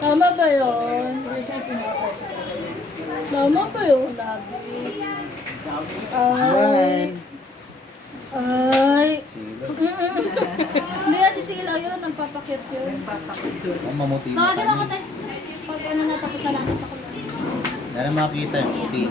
Tama ba yun? Tama ba yun, Labi? Ay. Ay. Hindi na sisila yun. Nagpapakit yun. Ang mamuti mo. Tawagin ako, te. Pag ano na, tapos na lang. Ako lang. Dahil makita yung puti.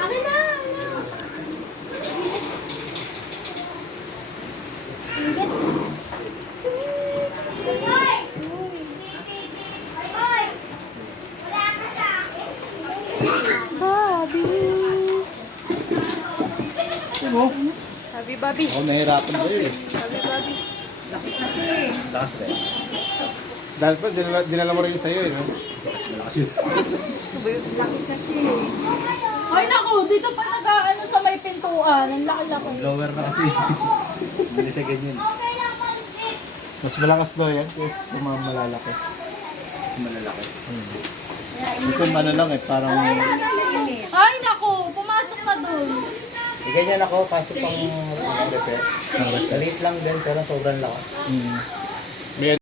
Akin na! Ano? Ingat. Happy Bobby. Ako nahirapan ba yun eh. Happy Bobby. Lakas rin. Dahil pa, dinala mo rin yung sa'yo eh. No? Malakas yun. Laki kasi. Ay naku, dito pa nag-ano sa may pintuan. Ang laki-laki. Lower na kasi. Hindi siya ganyan. Mas malakas daw yan kaysa sa mga malalaki. Malalaki. Kasi ano lang eh, parang... Ay naku, pumasok na dun. ganyan ako, pasok pang repair. Galit lang din, pero sobrang lakas. May